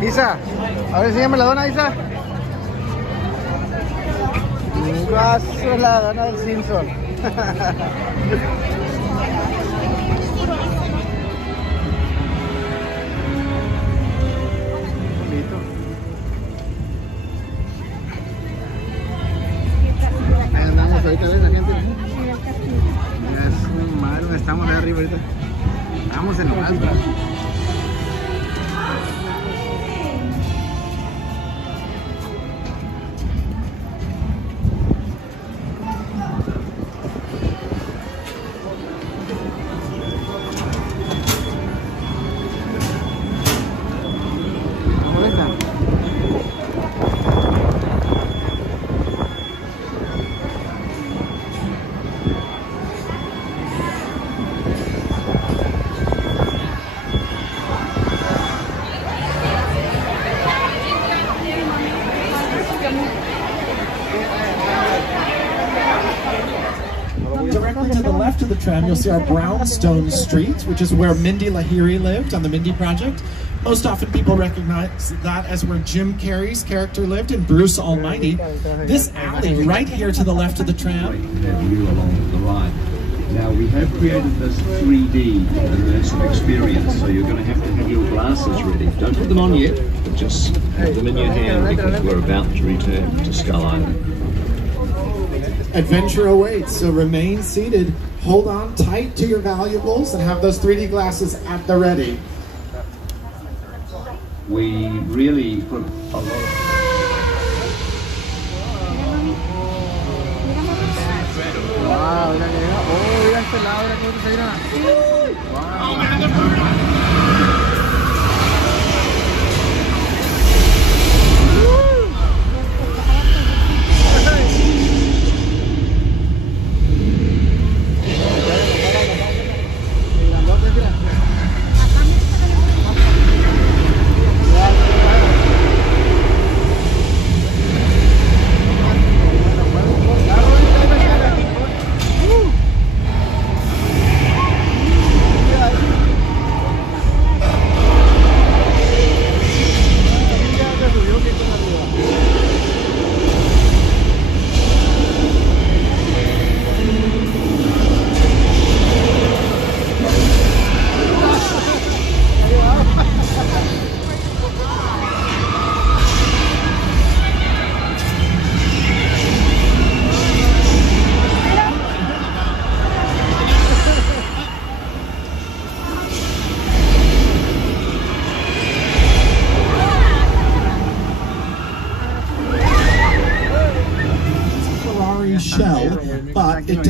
Isa, a ver, sígueme la dona, Isa. Guaso, la dona del Simpson. Ahí andamos ahorita, ¿ves la gente? Mira, es un mar donde estamos ahí arriba ahorita. Vamos en lo alto. Directly to the left of the tram, you'll see our Brownstone Street, which is where Mindy Lahiri lived on the Mindy Project. Most often people recognize that as where Jim Carrey's character lived in Bruce Almighty. This alley right here to the left of the tram. Along the line. Now we have created this 3D immersive experience, so you're going to have your glasses ready. Don't put them on yet, but just have them in your hand because we're about to return to Skull Island. Adventure awaits, so remain seated, hold on tight to your valuables, and have those 3D glasses at the ready. We really put a lot of... Wow, mira que llega. Oh, mira este lado, mira cómo se mira. Wow. Shell, but it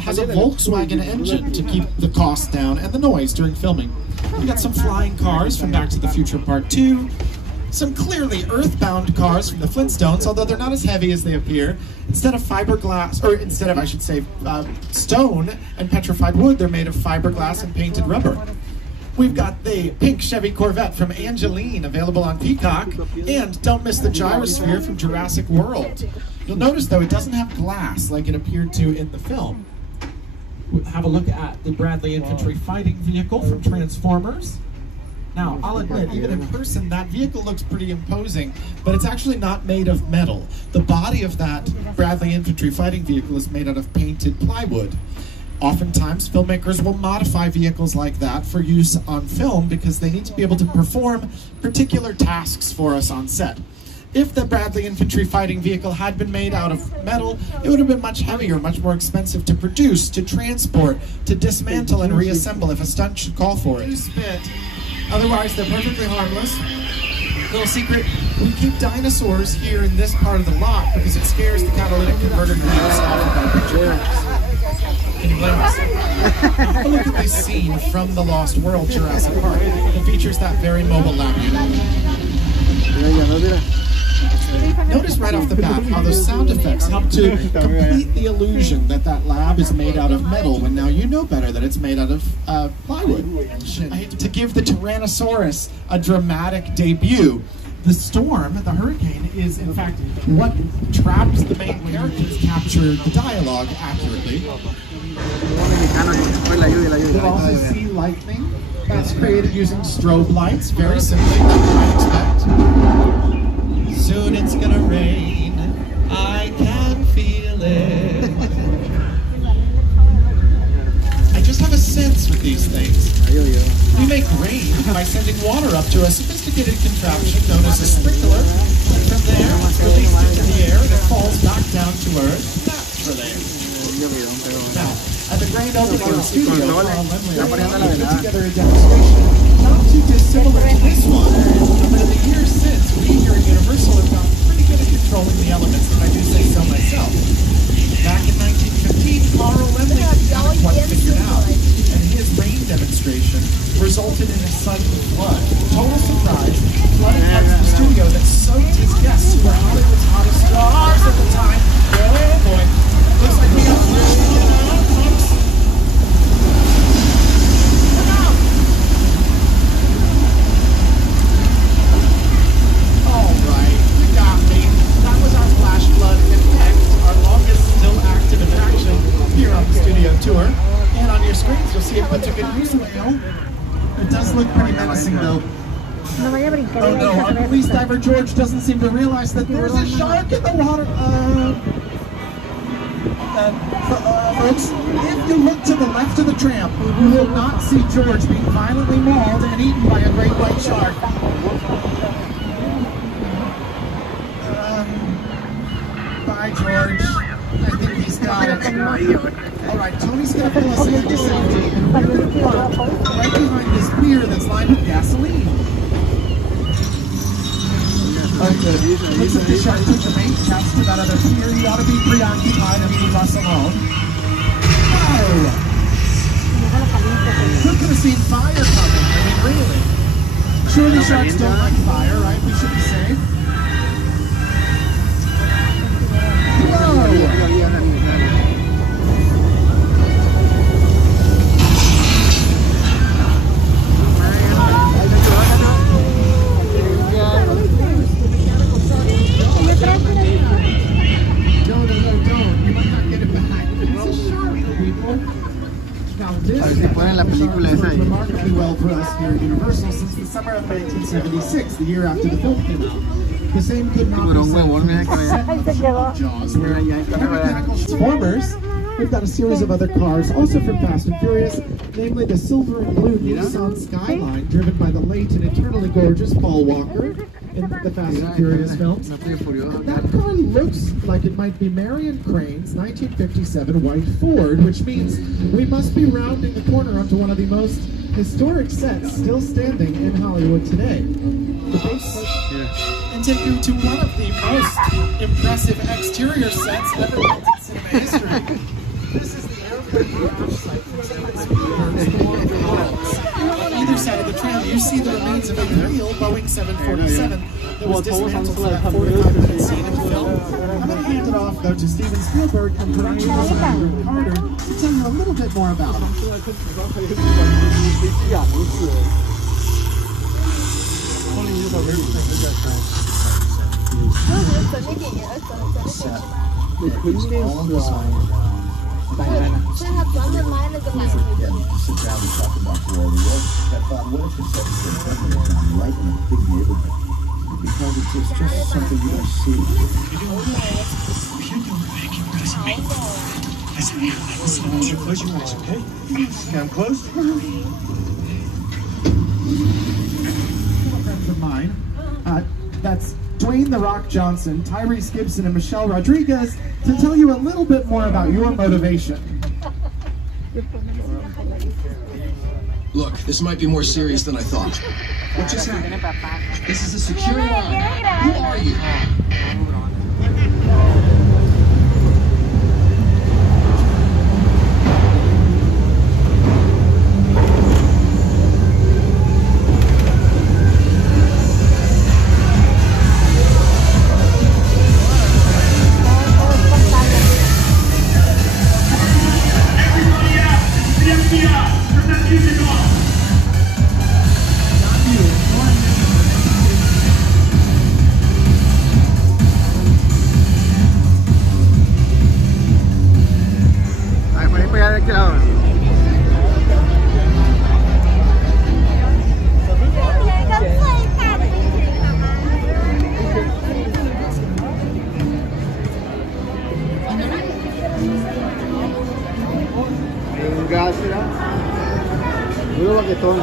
has a Volkswagen engine to keep the cost down and the noise during filming. We got some flying cars from Back to the Future Part 2, some clearly earthbound cars from the Flintstones, although they're not as heavy as they appear. Instead of fiberglass, or instead of, I should say, stone and petrified wood, they're made of fiberglass and painted rubber. We've got the pink Chevy Corvette from Angeline, available on Peacock, and don't miss the gyrosphere from Jurassic World. You'll notice, though, it doesn't have glass like it appeared to in the film. We'll have a look at the Bradley Infantry Fighting Vehicle from Transformers. Now, I'll admit, even in person, that vehicle looks pretty imposing, but it's actually not made of metal. The body of that Bradley Infantry Fighting Vehicle is made out of painted plywood. Oftentimes, filmmakers will modify vehicles like that for use on film because they need to be able to perform particular tasks for us on set. If the Bradley Infantry Fighting Vehicle had been made out of metal, it would have been much heavier, much more expensive to produce, to transport, to dismantle and reassemble if a stunt should call for it. Otherwise, they're perfectly harmless. Little secret, we keep dinosaurs here in this part of the lot because it scares the catalytic converter groups off of our picture. Can you blame us? Have a look at this scene from The Lost World, Jurassic Park. It features that very mobile lab unit. Notice right off the bat how those sound effects help to complete the illusion that that lab is made out of metal when now you know better that it's made out of plywood. To give the Tyrannosaurus a dramatic debut, the storm, the hurricane, is in fact what traps the main characters capture the dialogue accurately. You'll also see lightning That's created using strobe lights, very simply, like you might expect. Soon it's gonna rain, I can feel it. I just have a sense with these things. We make rain by sending water up to a sophisticated contraption known as a sprinkler, and from there it's released into the air and it falls back down to Earth naturally. Now, at the grand opening of the studio, Carl Lemley put together a demonstration not too dissimilar to this one, but in the years since, we here at Universal have gotten pretty good at controlling the elements, if I do say so myself. Back in 1915, Carl Lemley had got it quite figured out, and his rain demonstration resulted in a sudden flood. Total surprise, flooded parts of the studio that soaked his guests who were Hollywood's hottest stars at the time. Oh boy, looks like we got folks. Alright, you got me. That was our flash flood effect, our longest still active attraction here on the studio tour. And on your screens you'll see it put to good use now. It does look pretty menacing though. Oh no, our police diver George doesn't seem to realize that there's a shark in the water. Folks, if you look to the left of the tramp, you will not see George being violently mauled and eaten by a great white shark. Bye, George. I think he's got it. Alright, Tony's gonna pull us into safety, and we're gonna park right behind this pier that's lined with gasoline. Okay, looks like the shark took the main caps to that other pier. You ought to be preoccupied and leave us alone. No! Who could have seen fire coming? I mean, really? Surely sharks don't like fire, right? We should be safe. Whoa! Remarkably well for us here at Universal since the summer of 1976, the year after the film came out. The same could not be said for Jaws, where mechanical transformers. We've got a series of other cars, also from Fast and Furious, namely the silver and blue Nissan Skyline, driven by the late and eternally gorgeous Paul Walker in the Fast and Furious films. That car looks like it might be Marion Crane's 1957 white Ford, which means we must be rounding the corner onto one of the most historic sets still standing in Hollywood today. The base and take you to one of the most impressive exterior sets ever built in cinema history. This is the airport garage site from Steven Spielberg's The War of the Worlds. On either side of the tram, you see the remains of a real Boeing 747 that was dismantled for that 45-minute scene in the film. I'm going to hand it off, though, to Steven Spielberg and production designer Rick Carter to tell you a little bit more about it. Because it's just something you don't see. Close your eyes, okay? Come close. Friends of mine. That's Dwayne "The Rock" Johnson, Tyrese Gibson, and Michelle Rodriguez to tell you a little bit more about your motivation. Look, this might be more serious than I thought. What just happened? This is a security line. Who are you? Puro baquetón.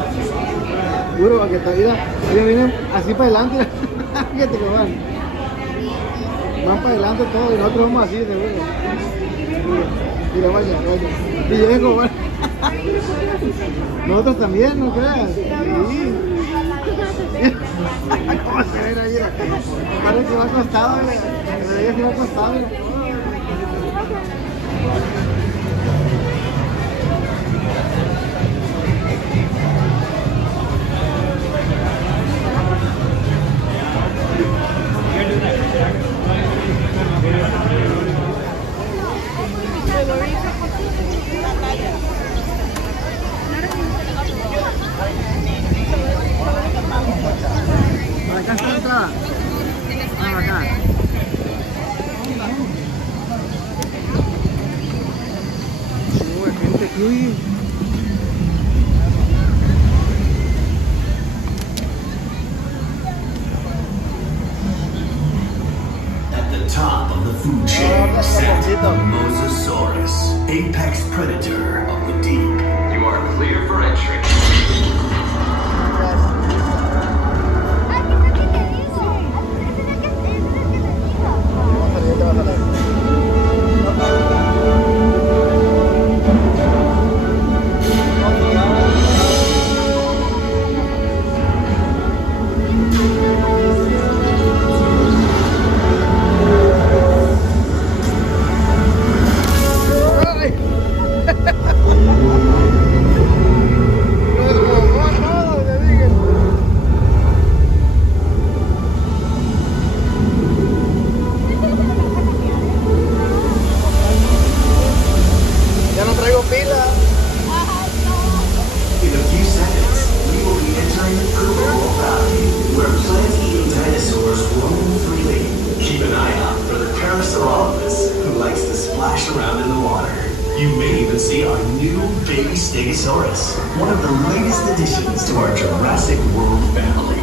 Puro baquetón. Mira, ellos vienen así para adelante. Fíjate que van. Van para adelante todos y nosotros vamos así, seguro. Mira, vaya. Y llego, bueno. Nosotros también, no creas. Sí. ¿Cómo se ve ahí? Parece que va acostado, mira. Que va acostado, mira. Acá está la entrada. Acá. Gente aquí. At the top of the food chain sat the Mosasaurus, apex predator of the deep. You are clear for entry. You may even see our new baby Stegosaurus, one of the latest additions to our Jurassic World family.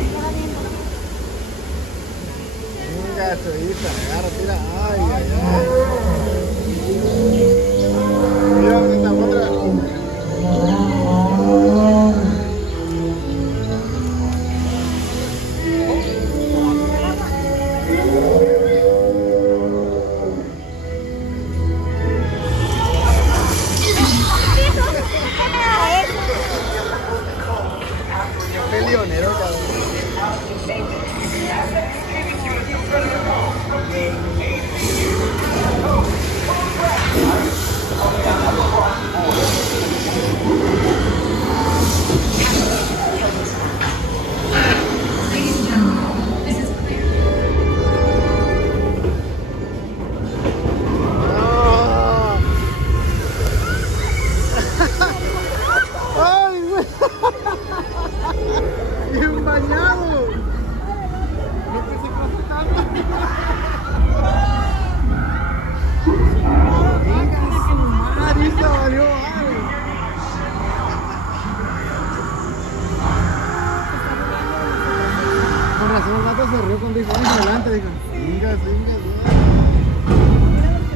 Se rió con dijo, adelante, dijo.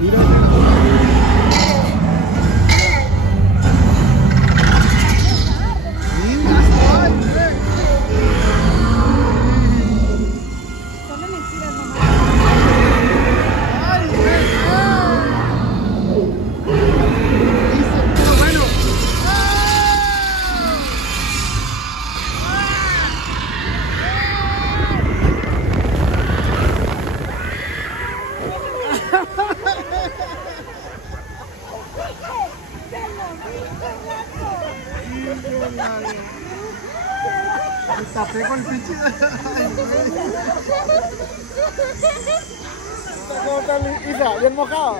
Mira. Solo mentiras nomás. Ay, dice, pero bueno. Me tapé con el pinche. ¿Cómo está Isa? ¿Bien mojado?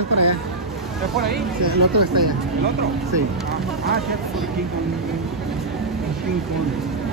es por allá. ¿Es por ahí? Sí, el otro está allá. ¿El otro? Sí. Ah, cierto, por King Kong.